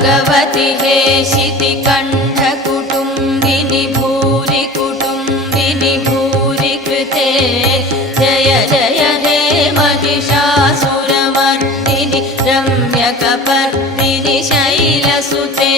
भगवति हे शितिकण्ठकुटुम्बिनि भूरि कुटुम्बिनि भूरि कृते जय जय हे महिषासुरमर्दिनि रम्यकपर्दिनि शैलसुते।